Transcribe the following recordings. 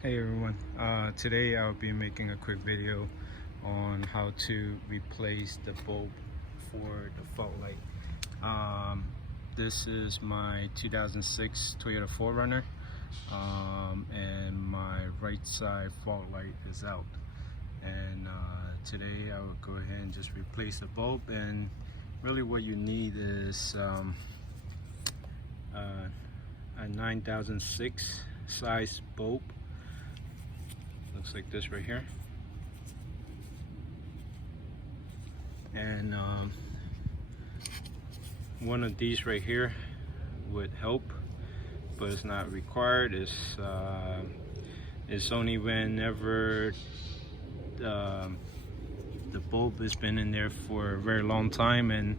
Hey everyone, today I'll be making a quick video on how to replace the bulb for the fog light. This is my 2006 Toyota 4Runner, and my right side fog light is out. And today I will go ahead and just replace the bulb. And really what you need is a 9006 size bulb. Looks like this right here, and one of these right here would help, but it's not required. It's only whenever the bulb has been in there for a very long time, and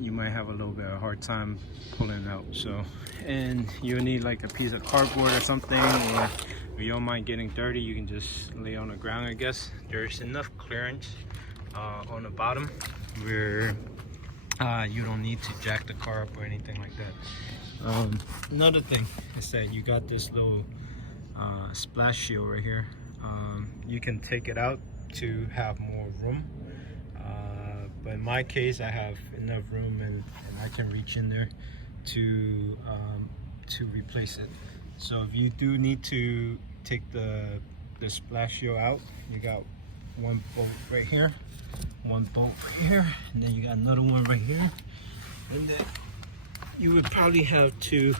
you might have a little bit of a hard time pulling it out. So, and you need like a piece of cardboard or something, or if you don't mind getting dirty, you can just lay on the ground. I guess there's enough clearance on the bottom where you don't need to jack the car up or anything like that. Another thing is that you got this little splash shield right here. You can take it out to have more room, but in my case I have enough room, and I can reach in there to replace it. So if you do need to take the splash shield out, you got one bolt right here, one bolt right here, and then you got another one right here, and then you would probably have to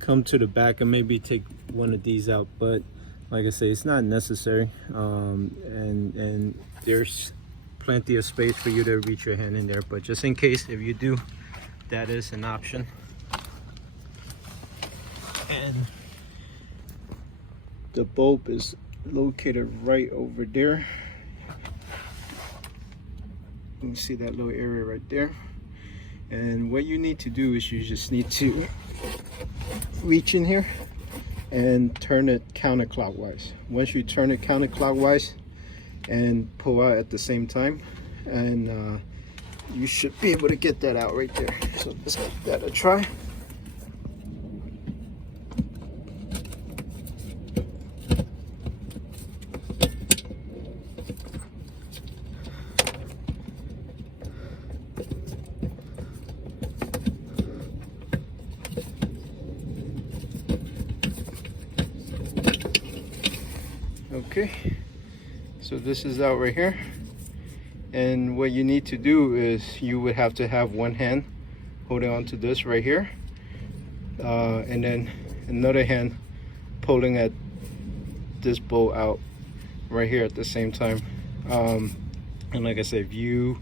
come to the back and maybe take one of these out, but like I say, it's not necessary, and there's plenty of space for you to reach your hand in there. But just in case, if you do, that is an option. And the bulb is located right over there. You can see that little area right there. And what you need to do is you just need to reach in here and turn it counterclockwise. Once you turn it counterclockwise and pull out at the same time, and you should be able to get that out right there. So let's give that a try. Okay, so this is out right here, and what you need to do is you would have to have one hand holding on to this right here, and then another hand pulling at this bolt out right here at the same time. And like I said, if you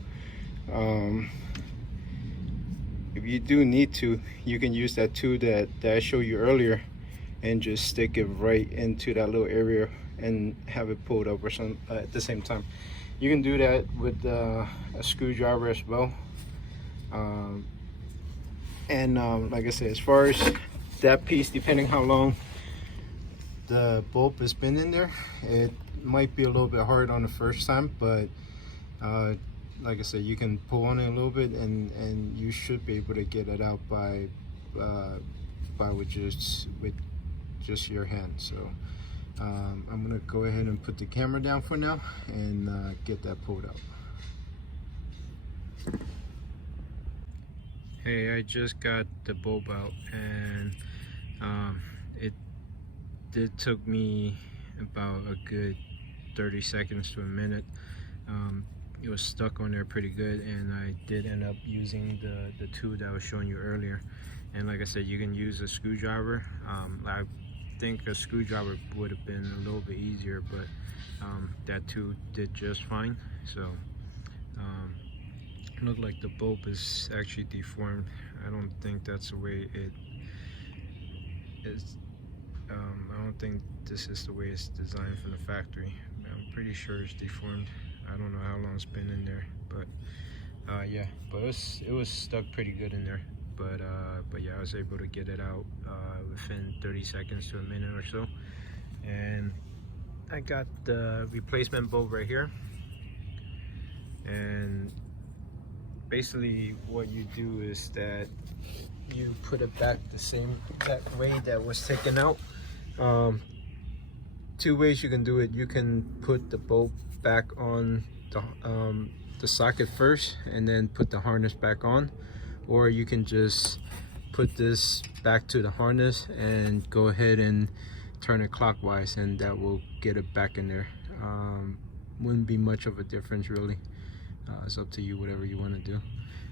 do need to, you can use that tool that I showed you earlier and just stick it right into that little area and have it pulled up or some at the same time. You can do that with a screwdriver as well. Like I said, as far as that piece, depending how long the bulb has been in there, it might be a little bit hard on the first time, but like I said, you can pull on it a little bit, and you should be able to get it out by with just your hand. So I'm gonna go ahead and put the camera down for now and get that pulled out. Hey, I just got the bulb out, and it took me about a good 30 seconds to a minute. It was stuck on there pretty good, and I did end up using the tool that I was showing you earlier. And like I said, you can use a screwdriver. I think a screwdriver would have been a little bit easier, but that tool did just fine. So it looked like the bulb is actually deformed. I don't think that's the way it is. I don't think this is the way it's designed from the factory. I'm pretty sure it's deformed. I don't know how long it's been in there, but yeah, but it was stuck pretty good in there. But yeah, I was able to get it out within 30 seconds to a minute or so. And I got the replacement bulb right here. And basically what you do is that you put it back the same exact way that was taken out. Two ways you can do it. You can put the bolt back on the socket first and then put the harness back on, or you can just put this back to the harness and go ahead and turn it clockwise, and that will get it back in there. Wouldn't be much of a difference really. It's up to you, whatever you want to do.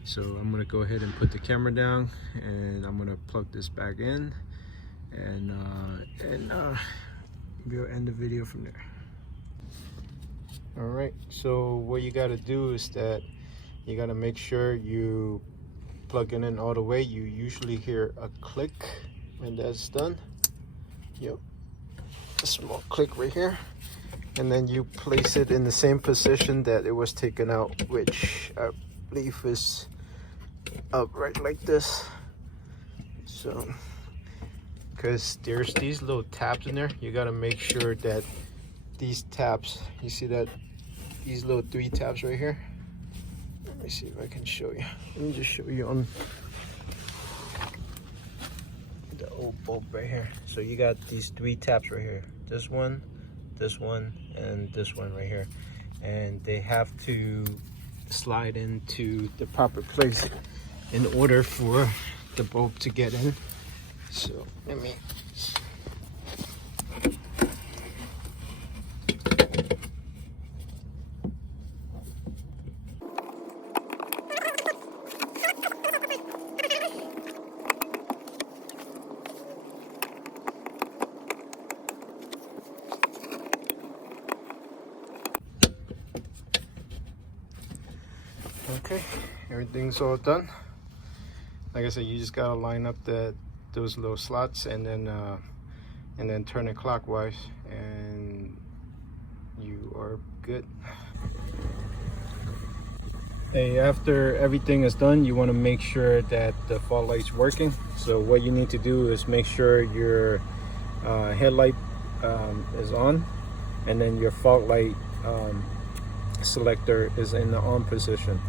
So I'm gonna go ahead and put the camera down, and I'm gonna plug this back in, and we'll end the video from there. All right, so what you got to do is that you got to make sure you plug it in all the way. You usually hear a click when that's done. Yep, a small click right here, and then you place it in the same position that it was taken out, which I believe is upright like this. So because there's these little tabs in there, you got to make sure that these tabs, you see that these little 3 tabs right here. Let me see if I can show you. Let me just show you on the old bulb right here. So you got these 3 tabs right here, this one, and this one right here, and they have to slide into the proper place in order for the bulb to get in. So let me okay, everything's all done. Like I said, you just gotta line up those little slots, and then turn it clockwise, and you are good. Hey, after everything is done, you want to make sure that the fog light's working. So what you need to do is make sure your headlight is on, and then your fog light selector is in the on position.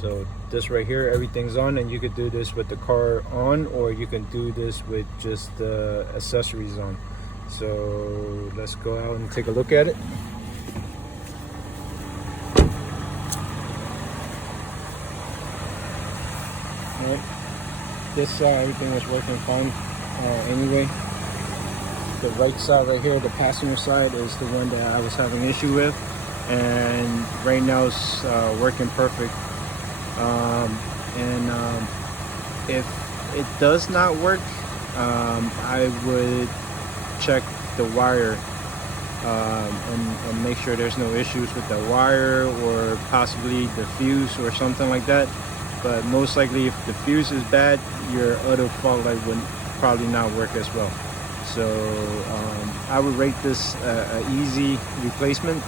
So this right here, everything's on, and you could do this with the car on, or you can do this with just the accessories on. So let's go out and take a look at it. All right, this side, everything was working fine anyway. The right side right here, the passenger side, is the one that I was having issue with, and right now it's working perfect. If it does not work, I would check the wire and make sure there's no issues with the wire, or possibly the fuse or something like that. But most likely, if the fuse is bad, your auto fog light would probably not work as well. So I would rate this an easy replacement.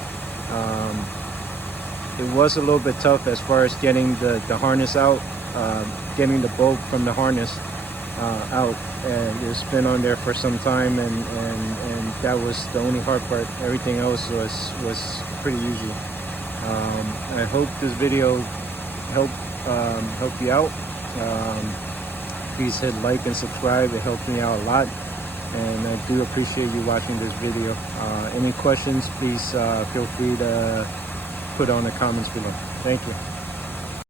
It was a little bit tough as far as getting the harness out, getting the bulb from the harness out, and it's been on there for some time, and that was the only hard part. Everything else was pretty easy. I hope this video helped you out. Please hit like and subscribe. It helps me out a lot, and I do appreciate you watching this video. Any questions, please feel free to put on the comments below. Thank you.